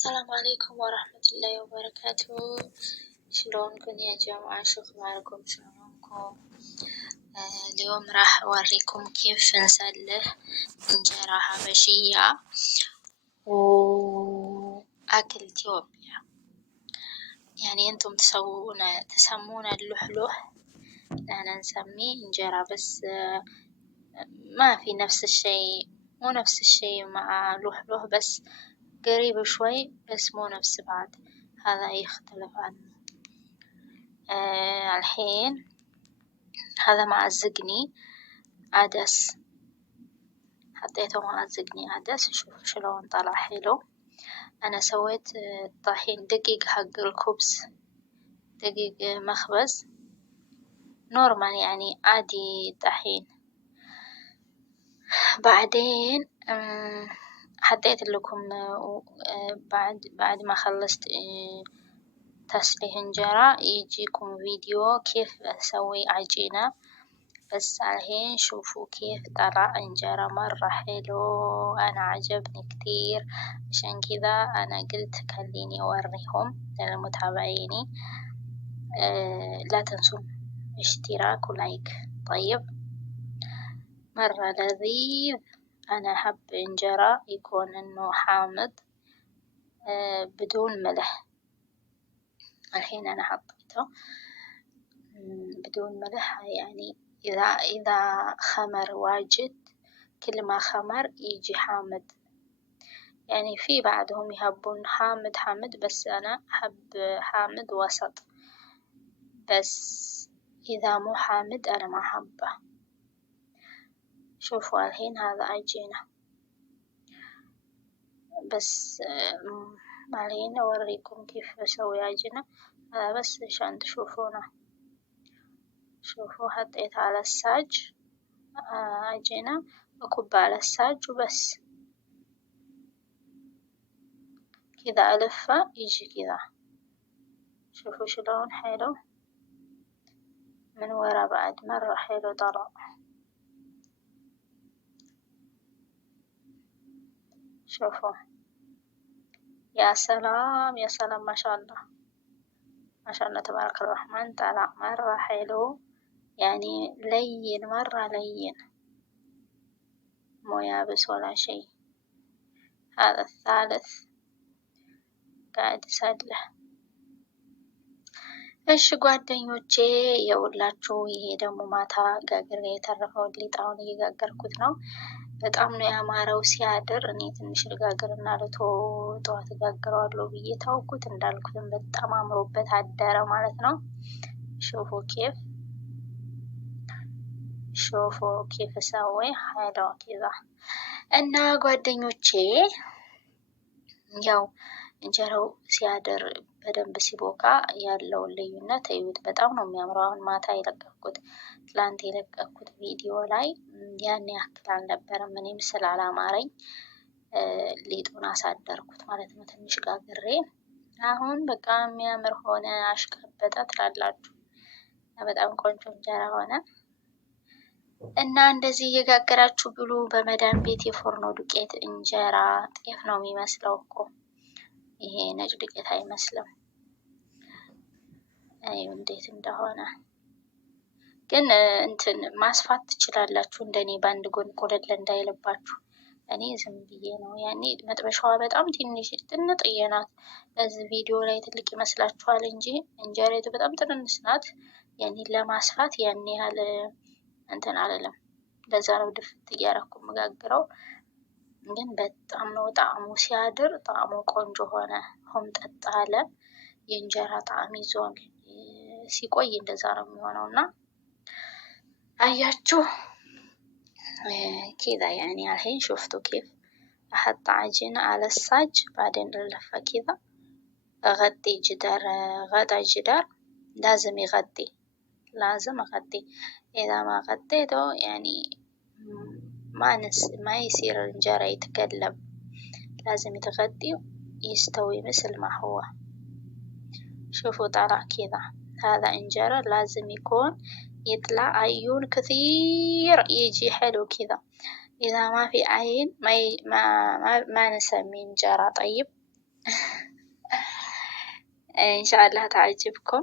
السلام عليكم ورحمة الله وبركاته. شلونكم يا جماعة؟ شو اخباركم؟ شلونكم؟ اليوم راح اوريكم كيف نسلح انجرة حبشية واكل اثيوبيا. يعني انتم تسمون اللحلح، احنا نسميه انجرة، بس ما في نفس الشيء، مو نفس الشيء مع لحلح، بس قريب شوي، بس مو نفس بعض، هذا يختلف عنه. الحين هذا معزقني عدس، حطيته معزقني عدس، شوف شلون طلع حلو. انا سويت طحين دقيق حق الخبز، دقيق مخبز نورمال يعني عادي طحين. بعدين حطيت لكم بعد ما خلصت تسليح انجرة يجيكم فيديو كيف اسوي عجينة. بس الحين شوفوا كيف طلع انجرة مرة حلو، انا عجبني كثير، عشان كذا انا قلت خليني اوريهم للمتابعيني. لا تنسوا اشتراك ولايك. طيب، مرة لذيذ. انا احب انجرة يكون انه حامض بدون ملح. الحين انا حطيته بدون ملح، يعني إذا خمر واجد، كل ما خمر يجي حامض. يعني في بعضهم يحبون حامض، بس أنا أحب حامض وسط، بس إذا مو حامض أنا ما أحبه. شوفوا الحين هذا عجينة، بس الحين أوريكم كيف أسوي عجينة، هذا بس عشان تشوفونه. شوفوا حطيت على الساج عجينة، أكب على الساج وبس كذا ألفه يجي كذا. شوفوا شلون حلو من ورا، بعد مرة حلو طلع. شوفوا، يا سلام يا سلام، ما شاء الله ما شاء الله تبارك الرحمن، طلع مرة حلو، يعني لين مرة لين، مو يابس ولا شي. هذا الثالث قاعد يسلح. እሺ ጓደኞቼ የውላችሁ ይሄ ደግሞ ማታ ጋግሬ የተረፈው ሊጣውን እየጋገርኩት ነው። በጣም ነው ያማረው ሲያድር። እኔ ትንሽ ልጋግርና ጠዋት እጋግረዋለሁ ብዬ ታውኩት፣ እንዳልኩትም በጣም አምሮበት አደረ ማለት ነው። ሾፎ ኬፍ ሰዌ ሀይዳው ኪዛ እና ጓደኞቼ፣ ያው እንጀራው ሲያድር በደንብ ሲቦካ ያለውን ልዩነት እዩት። በጣም ነው የሚያምረው። አሁን ማታ የለቀኩት ትላንት የለቀኩት ቪዲዮ ላይ ያን ያክል አልነበረም። እኔም ስላላማረኝ ሊጡን አሳደርኩት ማለት ነው፣ ትንሽ ጋግሬ። አሁን በቃ የሚያምር ሆነ፣ አሽቀበጠ ትላላችሁ። በጣም ቆንጆ እንጀራ ሆነ እና እንደዚህ እየጋገራችሁ ብሉ። በመዳን ቤት የፎርኖ ዱቄት እንጀራ ጤፍ ነው የሚመስለው እኮ ይሄ ነጭ ዱቄት አይመስልም። እንዴት እንደሆነ ግን እንትን ማስፋት ትችላላችሁ፣ እንደኔ በአንድ ጎን ቆለል እንዳይልባችሁ። እኔ ዝም ብዬ ነው። ያኔ መጥበሻዋ በጣም ትንሽ ጥንጥዬ ናት። እዚህ ቪዲዮ ላይ ትልቅ ይመስላችኋል እንጂ እንጀራይቱ በጣም ትንንሽ ናት። ያኔ ለማስፋት ያን ያህል እንትን አለለም። ለዛ ነው ድፍት እያረኩ መጋግረው። ግን በጣም ነው ጣዕሙ ሲያድር፣ ጣዕሙ ቆንጆ ሆነ፣ ሆምጠጥ አለ። የእንጀራ ጣዕም ይዟል። ሲቆይ እንደዛ ነው የሚሆነው። እና አያችሁ كذا يعني. الحين شفتوا كيف أحط عجينة على الصاج، بعدين ألفها كذا، أغطي جدار، غطا جدار لازم يغطي، لازم أغطي. إذا ما غطيته يعني ما يصير الانجرة يتقلب، لازم يتغطي يستوي مثل ما هو. شوفوا طلع كذا. هذا انجرة لازم يكون يطلع عيون كثير، يجي حلو كذا. إذا ما في عين ما نسميه انجرة. طيب، إن شاء الله تعجبكم.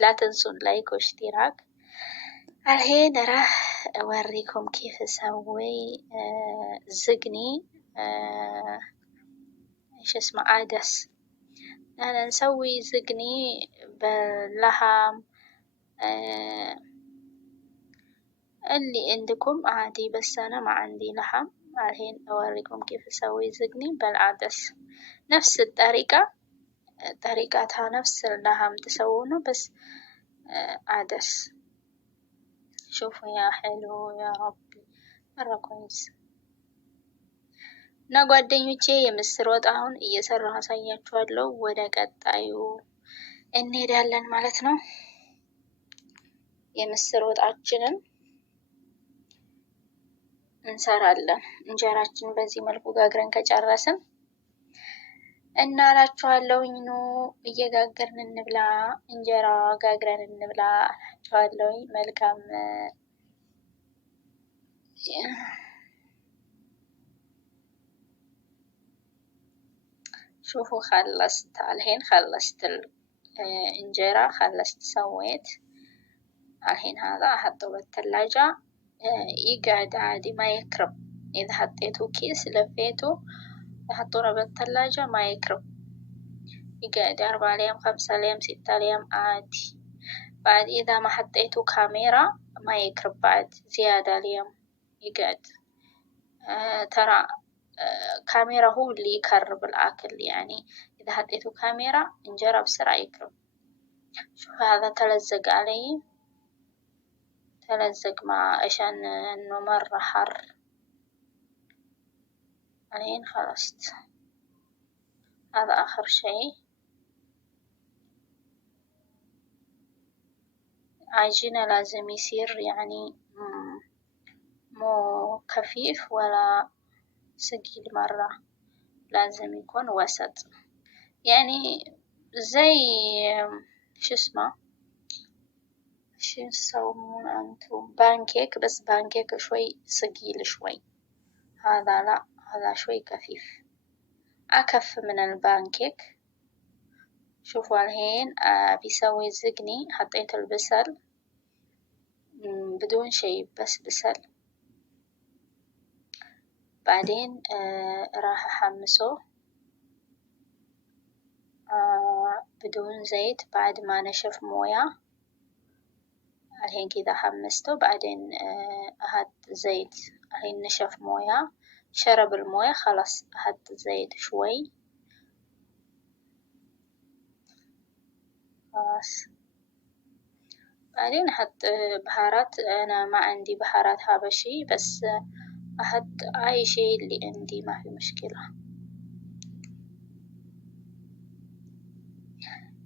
لا تنسوا اللايك واشتراك. الحين راح أوريكم كيف أسوي زقني إيش اسمه عدس. أنا نسوي زقني باللحم اللي عندكم عادي، بس أنا ما عندي لحم. الحين أوريكم كيف أسوي زقني بالعدس. نفس الطريقة، طريقتها نفس اللحم تسوونه، بس عدس. شوفوا يا حلو يا ربي مرة كويس። እና ጓደኞቼ የምስር ወጥ አሁን እየሰራሁ አሳያችኋለሁ። ወደ ቀጣዩ እንሄዳለን ማለት ነው። የምስር ወጣችንን እንሰራለን። እንጀራችን በዚህ መልኩ ጋግረን ከጨረስን እናላችኋለሁኝ። ኑ እየጋገርን እንብላ፣ እንጀራ ጋግረን እንብላ እላችኋለሁኝ። መልካም شوفوا خلصت الحين، خلصت الانجيرة، خلصت سويت. الحين هذا أحطه بالثلاجة يقعد عادي ما يكرب. إذا حطيته كيس لفيته أحطونه بالثلاجة ما يكرب، يقعد 4 أيام 5 أيام 6 أيام عادي. بعد إذا ما حطيته كاميرا ما يكرب بعد زيادة اليوم يقعد. ترى كاميرا هو اللي يكرب الأكل، يعني إذا حطيته كاميرا انجرى بسرعة يكرب. شوف هذا تلزق علي، تلزق مع عشان إنه مرة حر. الحين خلصت، هذا آخر شيء. عجينة لازم يصير يعني مو خفيف ولا ثقيل مرة، لازم يكون وسط، يعني زي شو اسمه، شو تسوون انتم، بانكيك، بس بانكيك شوي ثقيل شوي. هذا لا، هذا شوي خفيف، أخف من البانكيك. شوفوا الحين بيسوي زقني. حطيت البصل بدون شيء، بس بصل. بعدين راح أحمسه بدون زيت بعد ما نشف موية. الحين كذا حمسته، بعدين أحط زيت. الحين نشف موية، شرب الموية خلاص أحط زيت شوي خلاص. بعدين أحط بهارات. أنا ما عندي بهارات حبشي، بس أحط أي شيء اللي عندي ما في مشكلة.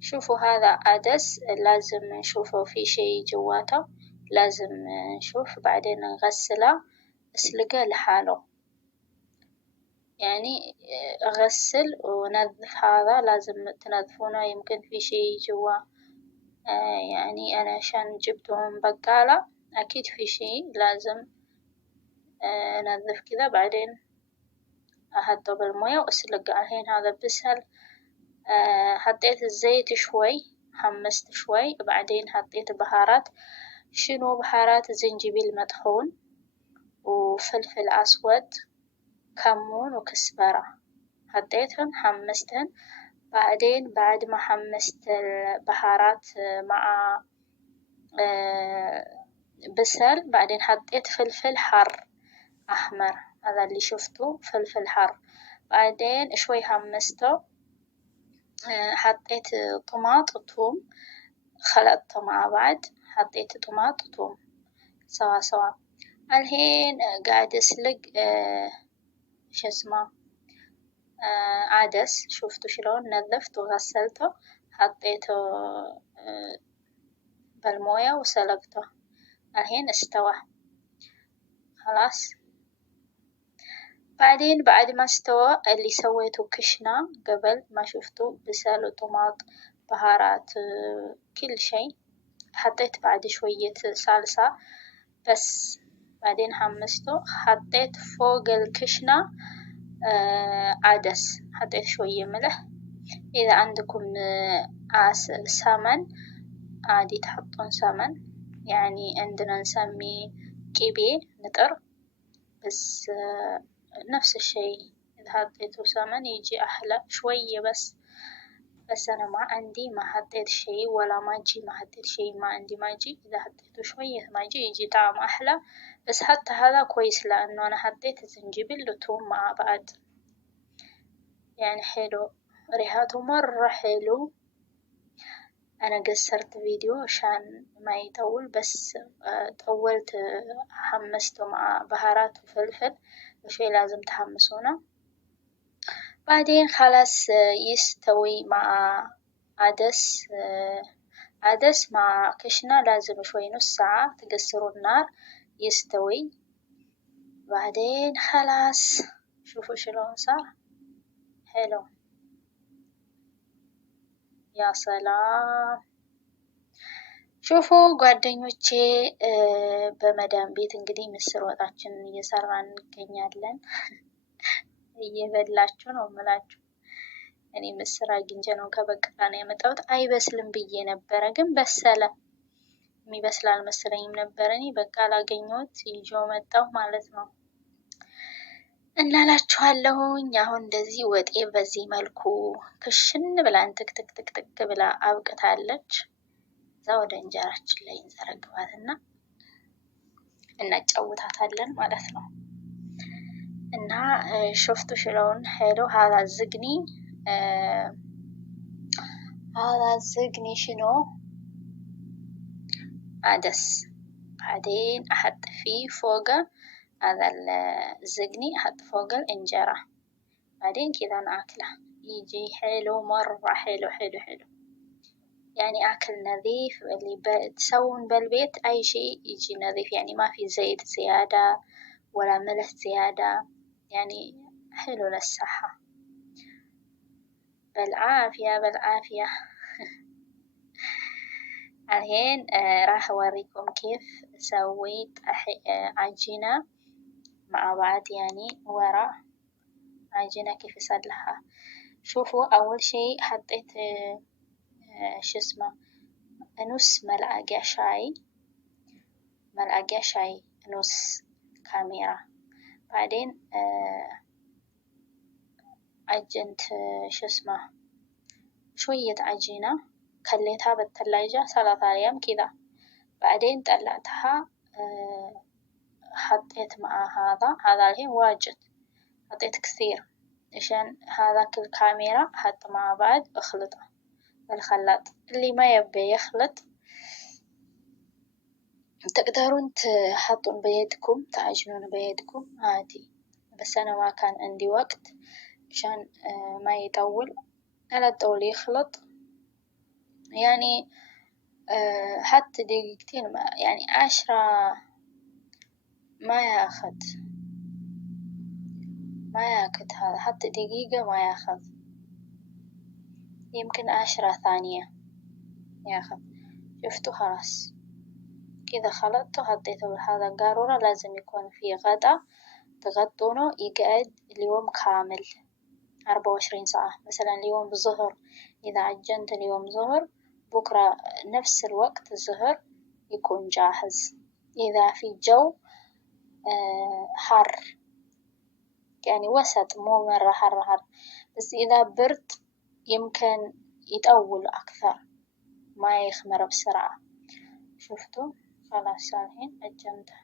شوفوا هذا عدس لازم نشوفه في شيء جواته، لازم نشوف. بعدين نغسله، اسلقه لحاله، يعني أغسل ونظف. هذا لازم تنظفونه، يمكن في شيء جوا. يعني أنا عشان جبته من بقالة أكيد في شيء، لازم أنظف كذا. بعدين أحطه بالموية وأسلقه. الحين هذا بسل. حطيت الزيت شوي، حمست شوي. بعدين حطيت بهارات. شنو بهارات؟ زنجبيل مطحون وفلفل أسود، كمون وكزبرة. حطيتهم حمستهم. بعدين بعد ما حمست البهارات مع بسل، بعدين حطيت فلفل حر أحمر، هذا اللي شفته فلفل حر. بعدين شوي حمسته، حطيت طماط وثوم، خلطته مع بعض. حطيت طماط وثوم سوا سوا. الحين قاعد أسلق شو اسمه عدس. شفتوا شلون نظفت وغسلته، حطيته بالموية وسلقته. الحين استوى خلاص. بعدين بعد ما استوى اللي سويته كشنا قبل ما شفتوا، بسل وطماط بهارات كل شيء. حطيت بعد شوية صلصة بس. بعدين حمسته، حطيت فوق الكشنا عدس حطيت شوية ملح. إذا عندكم سمن عادي تحطون سمن، يعني عندنا نسميه كيبي نطر، بس نفس الشيء. إذا حطيتوا سمن يجي أحلى شوية بس أنا ما عندي، ما حطيت شيء، ولا ماجي ما حطيت شيء، ما عندي ماجي. إذا حطيتوا شوية ماجي يجي طعم أحلى، بس حتى هذا كويس لأنه أنا حطيت زنجبيل وثوم مع بعض، يعني حلو، ريحته مرة حلو. أنا قصرت فيديو عشان ما يطول، بس طولت، حمسته مع بهارات وفلفل وشي لازم تحمسونه. بعدين خلاص يستوي مع عدس مع كشنة، لازم شوي نص ساعة تقصروا النار يستوي. بعدين خلاص شوفوا شلون صار حلو، يا سلام. شوفوا ጓደኞቼ በመዳም ቤት እንግዲህ ምስር ወጣችንን እየሰራን እንገኛለን። እየበላችሁ ነው የምላችሁ። እኔ ምስር አግኝቼ ነው ከበቀላ ነው ያመጣሁት። አይበስልም ብዬ ነበረ፣ ግን በሰለ። የሚበስል አልመሰለኝም ነበር። እኔ በቃ ላገኘሁት ይዤው መጣሁ ማለት ነው። እናላችኋለሁኝ። አሁን እንደዚህ ወጤ በዚህ መልኩ ክሽን ብላን ትክትክ ብላ አብቅታለች። እዛ ወደ እንጀራችን ላይ እንዘረግባትና እናጫውታታለን ማለት ነው። እና ሾፍቱ ሽለውን ሄዶ هذا الزقني شنو عدس. بعدين أحط فيه فوقه هذا الزقني، أحط فوق الإنجرة. بعدين كذا ناكله، يجي حلو مرة حلو حلو حلو، يعني أكل نظيف. اللي تسوون بالبيت أي شيء يجي نظيف، يعني ما في زيت زيادة ولا ملح زيادة، يعني حلو للصحة. بالعافية بالعافية. الحين راح أوريكم كيف سويت عجينة مع بعض، يعني ورا عجينة كيف أصلحها. شوفوا أول شيء حطيت شو اسمه نص ملعقة شاي نص كاميرا. بعدين عجنت شو اسمه شوية عجينة، خليتها بالثلاجة 3 أيام كذا. بعدين طلعتها، حطيت مع هذا الحين واجد حطيت كثير عشان هذا كل كاميرا حط مع بعض اخلطه بالخلاط. اللي ما يبي يخلط تقدرون تحطون بيدكم، تعجنون بيدكم عادي، بس أنا ما كان عندي وقت عشان ما يطول. على طول يخلط، يعني حتى دقيقتين، يعني 10 ما ياخذ هذا، حتى دقيقة ما ياخذ، يمكن 10 ثانية ياخذ. شفتوا خلاص كذا خلطته، حطيته بهذا قارورة. لازم يكون في غدا تغطونه يقعد اليوم كامل 24 ساعة. مثلا اليوم الظهر إذا عجنت اليوم ظهر، بكرة نفس الوقت الظهر يكون جاهز. إذا في جو حر، يعني وسط، مو مرة حر، بس إذا برد يمكن يطول أكثر، ما يخمر بسرعة. شفتوا خلاص الحين عجنته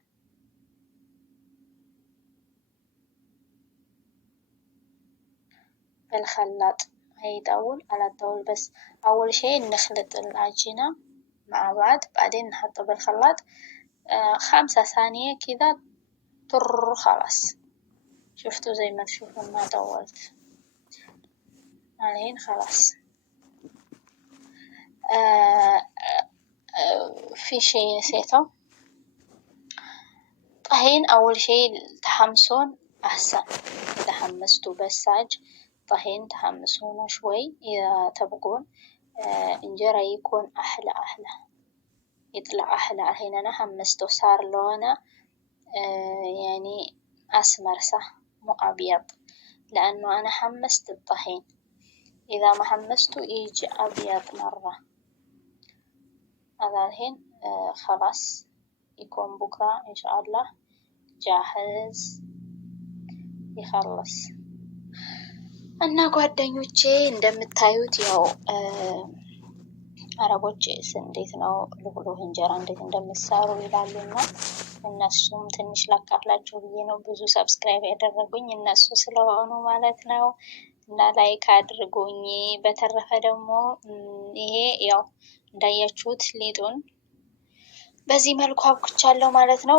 بالخلاط، هيطول على طول. بس أول شيء نخلط العجينة مع بعض، بعدين نحطه بالخلاط 5 ثانية كذا خلاص. شفتوا زي ما تشوفون ما طولت. الحين خلاص. في شيء نسيته، طحين. أول شيء تحمسون أحسن، إذا حمستوا بساج طحين تحمسونه شوي إذا تبغون إنجرة يكون أحلى يطلع أحلى. الحين أنا حمسته صار لونه يعني أسمر، صح، مو أبيض. لأنه أنا حمست الطحين، إذا ما حمسته يجي أبيض مرة. هذا الحين خلاص يكون بكرة إن شاء الله جاهز يخلص እና ጓደኞቼ እንደምታዩት ያው አረቦች እንዴት ነው ልሁሉህ እንጀራ እንዴት እንደምትሰሩ ይላሉና እነሱም ትንሽ ላካፍላቸው ብዬ ነው ብዙ ሰብስክራይብ ያደረጉኝ እነሱ ስለሆኑ ማለት ነው። እና ላይክ አድርጉኝ። በተረፈ ደግሞ ይሄ ያው እንዳያችሁት ሊጡን በዚህ መልኩ አብኩቻለሁ ማለት ነው።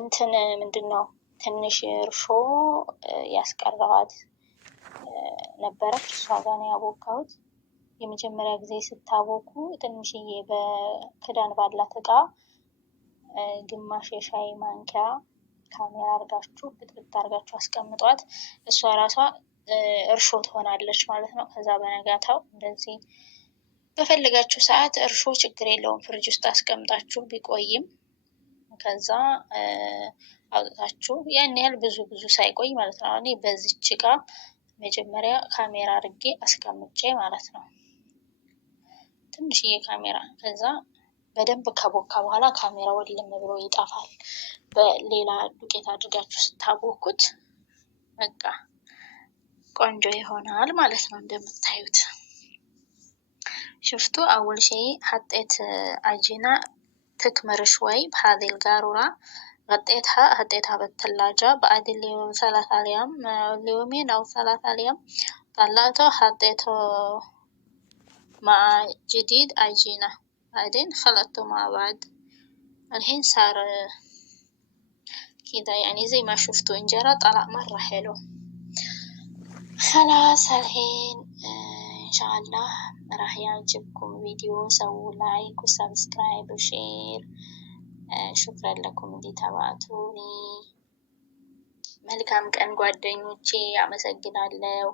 እንትን ምንድነው ትንሽ እርሾ ያስቀረዋት ነበረች እሷ ጋር ነው ያቦካሁት። የመጀመሪያ ጊዜ ስታቦኩ ትንሽዬ በክዳን ባላት እቃ ግማሽ የሻይ ማንኪያ ካሜራ አርጋችሁ ብጥብጥ አርጋችሁ አስቀምጧት። እሷ ራሷ እርሾ ትሆናለች ማለት ነው። ከዛ በነጋታው እንደዚህ በፈለጋችሁ ሰዓት እርሾ ችግር የለውም ፍሪጅ ውስጥ አስቀምጣችሁ ቢቆይም ከዛ አውጥታችሁ ያን ያህል ብዙ ሳይቆይ ማለት ነው። እኔ በዚች እቃ መጀመሪያ ካሜራ አርጌ አስቀምጬ ማለት ነው። ትንሽዬ ካሜራ ከዛ በደንብ ከቦካ በኋላ ካሜራው ወልም ብሎ ይጠፋል። በሌላ ዱቄት አድርጋችሁ ስታቦኩት በቃ ቆንጆ ይሆናል ማለት ነው። እንደምታዩት شفتوا أول شيء حطيت عجينة تكمر شوي بهذه القارورة، حطيتها بالثلاجة. بعد اليوم 3 أيام اليومين أو 3 أيام طلعته حطيته مع جديد عجينة، بعدين خلطته مع بعض. الحين صار كذا يعني زي ما شفتوا انجرى طلع مرة حلو. خلاص الحين إن شاء الله راح يعجبكم فيديو، سووا لايك وسبسكرايب وشير. شكرا لكم اللي تابعتوني. መልካም ቀን ጓደኞቼ አመሰግናለሁ።